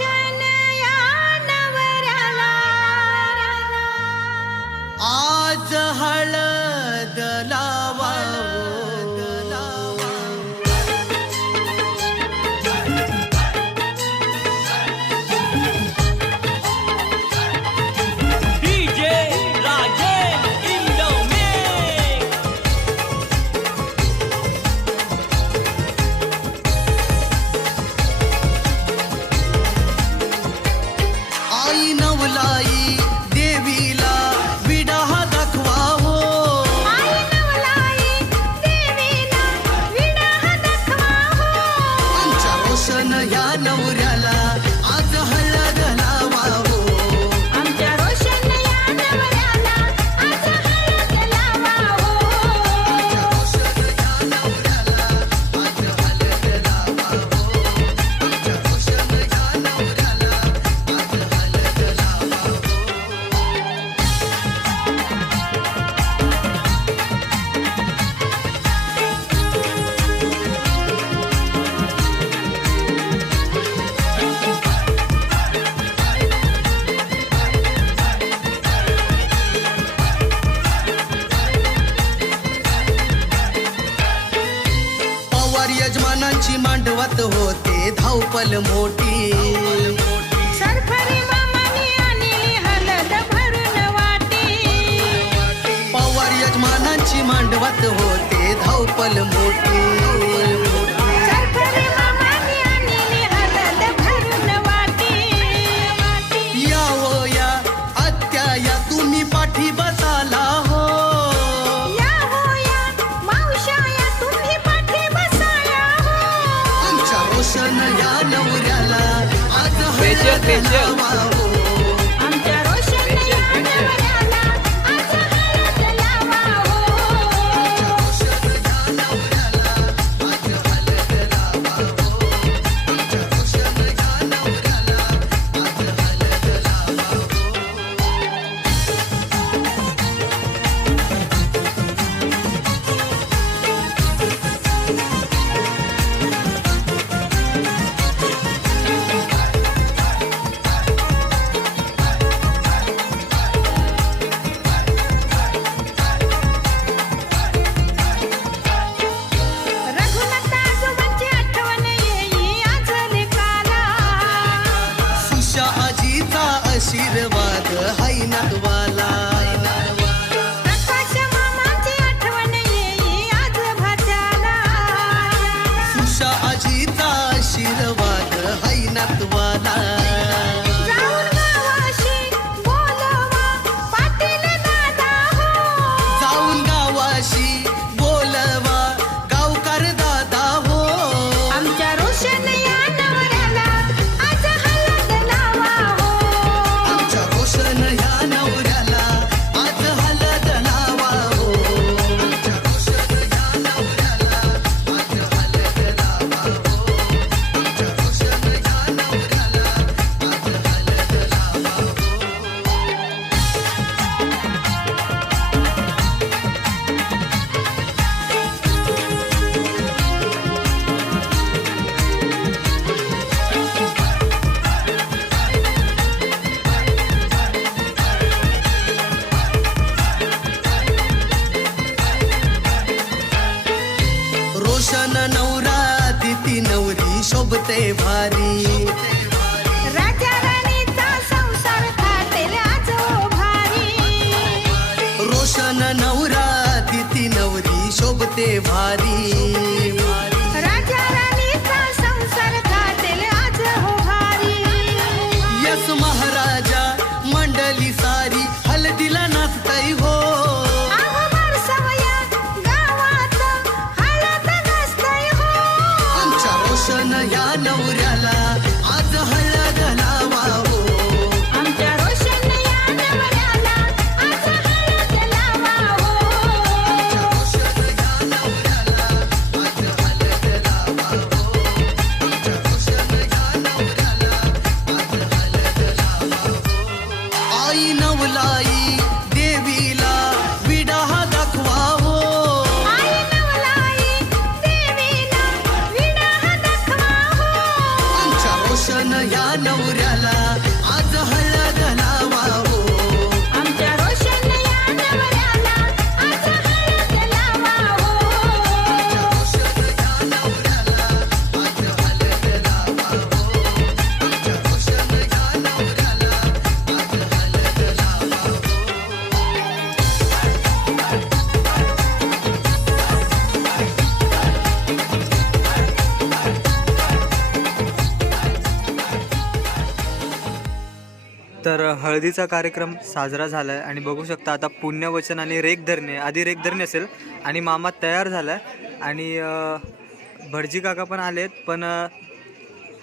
रोशन या नवऱ्याला आज हळद लावा डीजे राजेश इंडोमेक आई नवलाई देवीला विडा दाखवा हो आई नवलाई देवीला विडा दाखवा हो आमच्या रोशन या नवऱ्याला आज हळद लावा हो आमच्या रोशन या नवऱ्याला आज हळद लावा हो रोशन या नवऱ्याला आज हळद लावा हो आमच्या रोशन या नवऱ्याला आज हळद लावा हो पवार यजमानांची मांडवत होते धावपल मोठी सरफरी मामानी आणली हळद भरून वाटी पवार यजमानांची मांडवत होते धावपल मोठी सरफरी मामानी आणली हळद भरून वाटी या हो या आत्या या तुम्ही पाठी बसाला हो या हो या मावश्या या तुम्ही पाठी बसाया हो आमच्या रोशन या नवऱ्याला आज Special, हळद special. लावा हो आमच्या रोशन या नवऱ्याला आज हळद लावा हो रोशन या नवऱ्याला आज हळद लावा हो आमच्या रोशन या नवऱ्याला आज हळद लावा हो रघुनाथ आजोबांची आठवण येई आज लेकाला सुशा आजीचा आशीर्वाद हाय नातवाला प्रकाश मामाची आठवण येई आज भाच्याला सुशा आजीचा आशीर्वाद हाय नातवाला जाऊन गावाशी बोलवा पाटील दादा हो जाऊन गावाशी बोलवा गावकार दादा हो आमच्या रोशन या नवऱ्याला आज हळद लावा हो आमच्या रोशन या नवऱ्याला आज हळद लावा हो आमच्या रोशन या नवऱ्याला आज हळद लावा हो आमच्या रोशन या नवऱ्याला आज हळद लावा हो रोशन नवरा दिती नवरी शोभते भारी राजा राणीचा संसार थाटेल आज ओ भारी रोशन नवरा दिती नवरी शोभते भारी राजा राणीचा संसार थाटेल आज हो भारी यस महाराजा मंडली सारी हळदीला नाचताई हो आहो बारसवया गावात हळद नसतंय हो आमच्या रोशन या नवऱ्याला आज हळद लावा हो आमच्या रोशन या नवऱ्याला आज हळद लावा हो रोशन या नवऱ्याला आज तर हळदीचा कार्यक्रम साजरा झाला आहे आणि बघू शकता आता पुण्यवचन आणि रेख धरणे, आधी रेख धरणे असेल आणि मामा तयार झाला आहे आणि भटजी काका पण आले आहेत, पण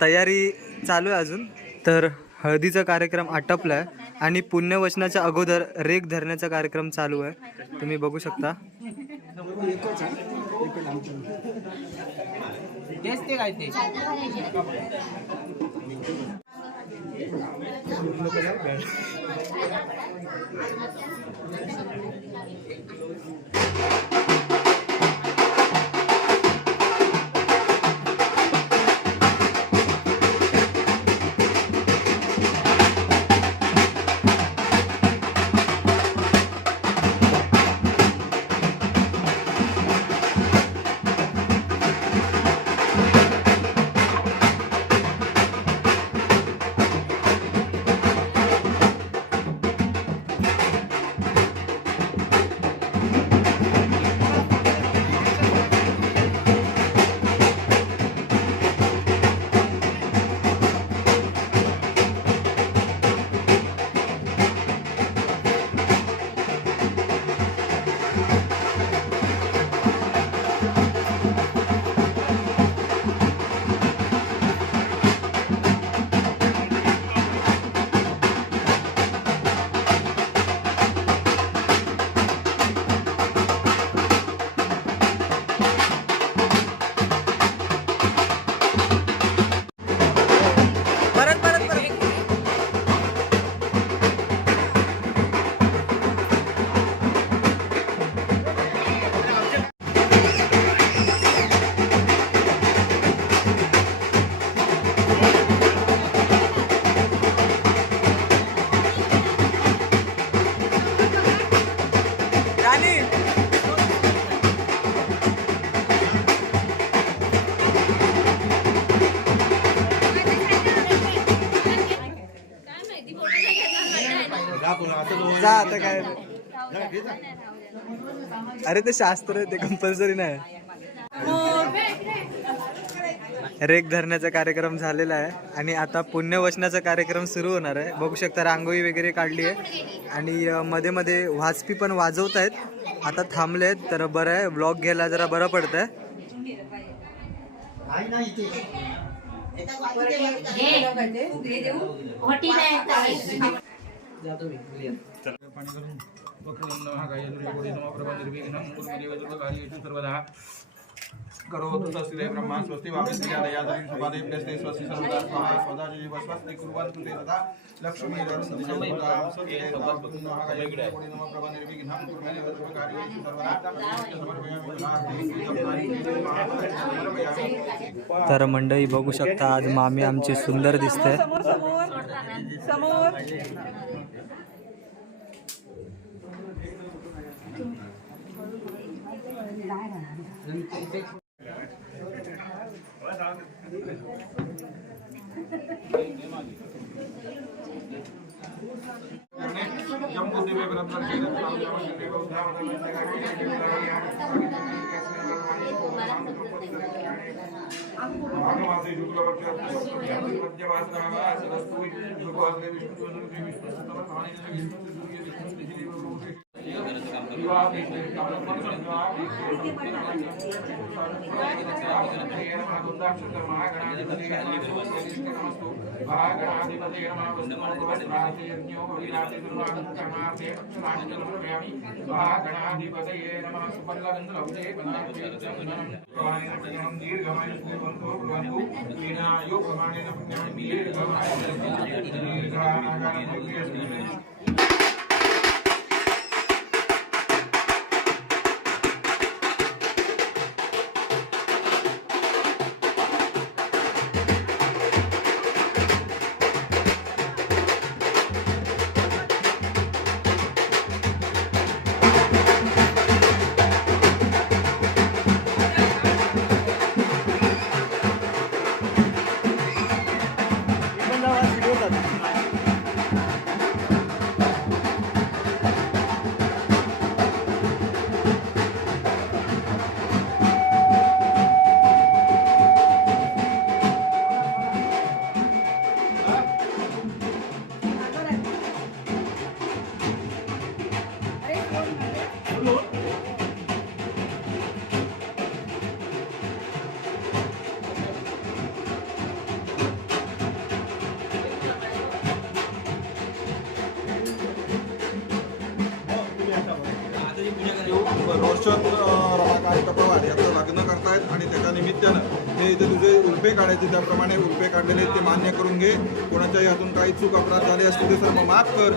तयारी चालू आहे अजून. तर हळदीचा कार्यक्रम आटपला आहे आणि पुण्यवचनाच्या अगोदर रेख धरण्याचा कार्यक्रम चालू आहे, तुम्ही बघू शकता. जा आता काय, अरे ते शास्त्र आहे, ते कंपल्सरी नाही. रेख धरण्याचा कार्यक्रम झालेला आहे आणि आता पुण्यवचनाचा कार्यक्रम सुरू होणार आहे. बघू शकता रांगोळी वगैरे काढली आहे आणि मध्ये मध्ये वाजपी पण वाजवत आहेत. आता थांबले आहेत तर बरं आहे, ब्लॉग घ्यायला जरा बरं पडतंय. करोतु तस्मै ब्रह्मा स्वस्ति वामित्र्यादयादरिं सुपादे प्लस्ते स्वस्ति सर्वदा स्वाहा स्वदा जीव स्वस्ति कुर्वन्तु ते तथा लक्ष्मी दरुन्ति सर्वदा स्वस्ति तवस्तु महाकाय कोटि नमः प्रभा निर्विघ्नं कुर्महे सर्वकार्येषु सर्वदा समर्पयामि. तर मंडळी बघू शकता आज मामी आमची सुंदर दिसते. रोशन रमाकांत पवार याचं लग्न करतायत आणि त्याच्या निमित्तानं हे इथे तुझे उल्पे काढायचे त्याप्रमाणे उल्पे काढलेले ते मान्य करून घे. कोणाच्याही हातून काही चूक अपराध झाले असतील ते सर्व माफ कर.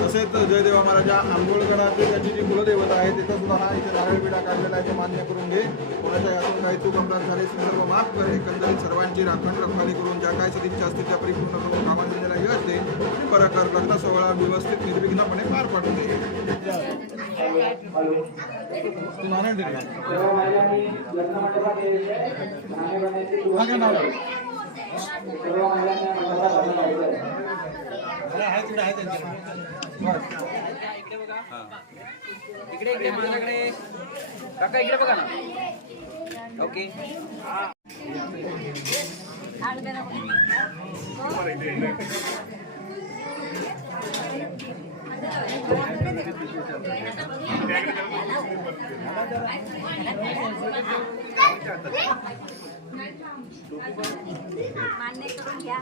तसेच जयदेवा महाराजा आंबोळगडाचे त्याची जी कुलदेवता आहे तिथं सुद्धा हा इथे नारळ विडा काढलेला आहे ते मान्य करून घे. कोणाच्या हातून काही चूक अपराध झाले असतील सर्व माफ कर. एकंदरीत सर्वांची राखण रखवाली करून ज्या काय सदिच्छा असतील त्या परिपूर्ण करून कामांना यश दे. बरं कर. लग्न सोहळा व्यवस्थित निर्विघ्नपणे पार पाडून दे. इकडे इकडे माझ्याकडे काका इकडे बघा ना. ओके मान्य करून घ्या.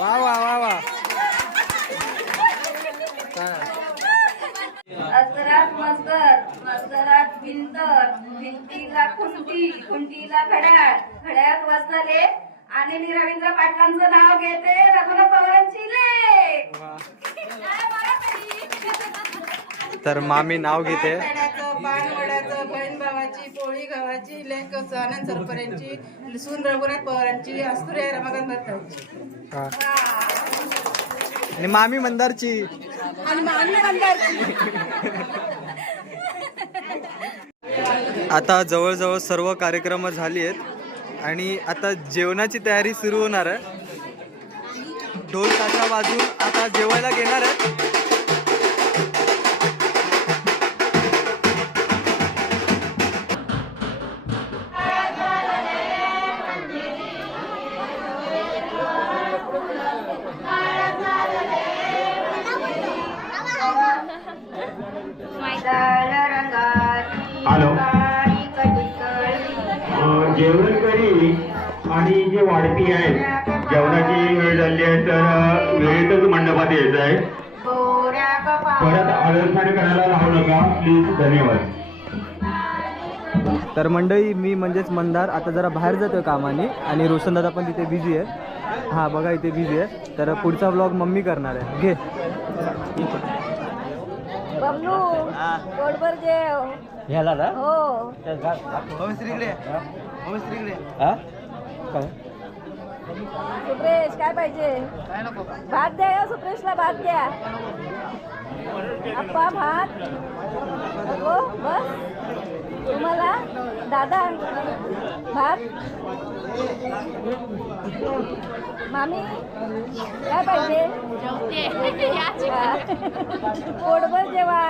वा वा वा वा. अस्तरात मस्तर, मस्तरात भिंत, भिंतीला खुंटी, खुंटीला घड्याळ, घड्याळात वसले आणि रवींद्र पाटलांचं नाव घेते रघुनाथ पवारांची लेक. तर मामी नाव घेते. बाणवड्याचं बहीण भावाची पोळी गव्हाची लेक आनंद सरपऱ्यांची सून रघुनाथ पवारांची अस्तुरे रमाकांत भट्टांची हा. आणि मामी मंदारची. आणि मान्य मंदारची. आता जवळजवळ सर्व कार्यक्रम झाली आहेत आणि आता जेवणाची तयारी सुरू होणार आहे. ढोल ताशा वाजून आता जेवायला घेणार आहे. जेवण करी आणि जे वाढपी आहेत जेवणाची वेळ झाली आहे तर वेळेतच मंडपात यायचं आहे. परत आळसाने करायला लावू नका प्लीज. धन्यवाद. तर मंडळी मी म्हणजेच मंदार आता जरा बाहेर जातोय कामाने आणि रोशनदादा पण तिथे बिझी आहे. हा बघा इथे बिझी आहे. तर पुढचा व्लॉग मम्मी करणार आहे. घे बबलू पोटभर जेव. ह्याला ना हो सुप्रेश काय पाहिजे? भात द्या हो, सुप्रेशला भात द्या. अप्पा भात नको बस. तुम्हाला दादा भात. मामी काय पाहिजे? पोटभर जेवा.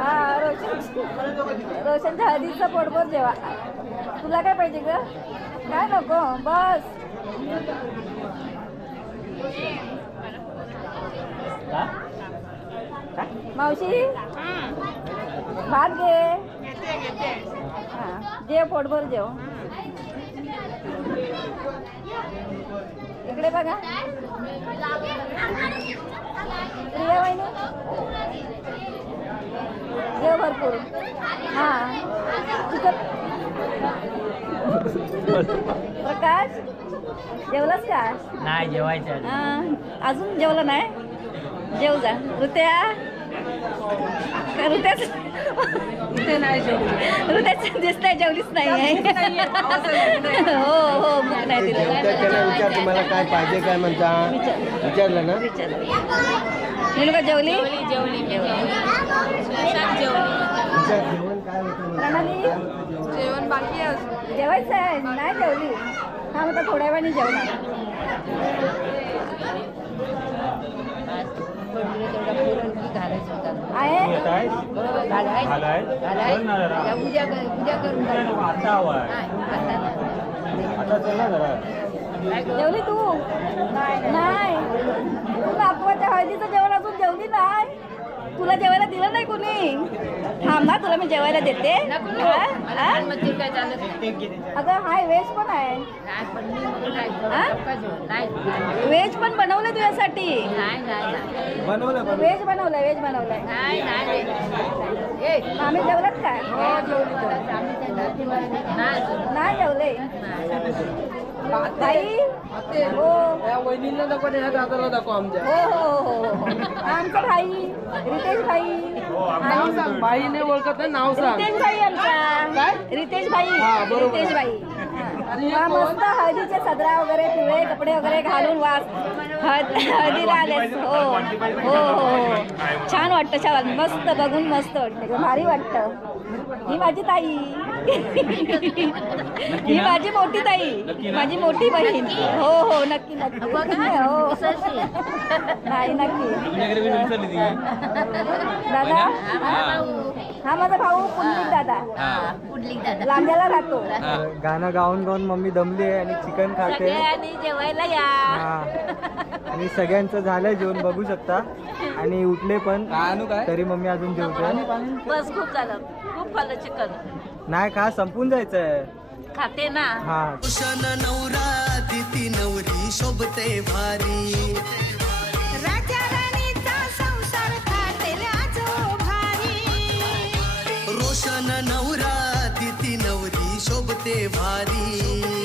हा रोशनच्या हळदीचं पोटभर जेवा. तुला काय पाहिजे ग? काय नको बस. मावशी भात घे. हा जेव पोटभर जेव. इकडे बघा प्रिया वहिनी जेव भरपूर. हा प्रकाश जेवलास का? नाही जेवायचं. अजून जेवलं नाही? जेव जा. ऋत्याच दिसतंय जेवलीच नाही आहे. हो हो मग नाही दिलं. तुम्हाला काय पाहिजे काय म्हणता विचारलं ना? मी लोक जेवली. प्रणाली जेवण बाकी आहे. जेवायचं आहे नाही जेवली. हा मग थोड्या वेळाने जेवणार आहे. जेवली तू? नाही तू नातवाच्या हळदीचं जेवण अजून जेवली नाही. तुला जेवायला दिलं नाही कोणी. थांब ना तुला मी जेवायला देते. अगं हाय व्हेज पण आहे. व्हेज पण बनवलं तुझ्यासाठी. व्हेज बनवलंय. व्हेज बनवलंय. आम्ही जेवलात काय? नाही जेवले ताई. हो आमचा भाई रितेश भाई. बाई नाही ओळखत नाही नाव सांग. रितेश भाई आमचा. रितेश भाई. रितेश भाई. हा मस्त हळदीचे सदरा वगैरे पिवळे कपडे वगैरे घालून हळदीला आलेस. हो हो हो छान वाटतं. छान मस्त बघून मस्त वाटतं. भारी वाटतं. ही माझी ताई. ही माझी मोठी ताई. माझी मोठी बहीण. हो हो नक्की नक्की. हो नाही नक्की. दादा हा माझा भाऊ पुंडलिक दादा. लांब्याला राहतो. गाणं गाऊन गाऊन मम्मी दमली आहे आणि चिकन खाते. आणि जेवायला या. आणि सगळ्यांचं झालंय जेवण बघू शकता. आणि उठले पण तरी मम्मी अजून जेवते. बस खूप झालं. खूप खाल्लं चिकन. नाही खा संपून जायचंय. खाते ना. हा रोशन नवरा तिथी नवरी शोभते भारी. राजा राणीचा संसार थाटेल आजो भारी. रोशन नवरा तिथी नवरी शोभते भारी.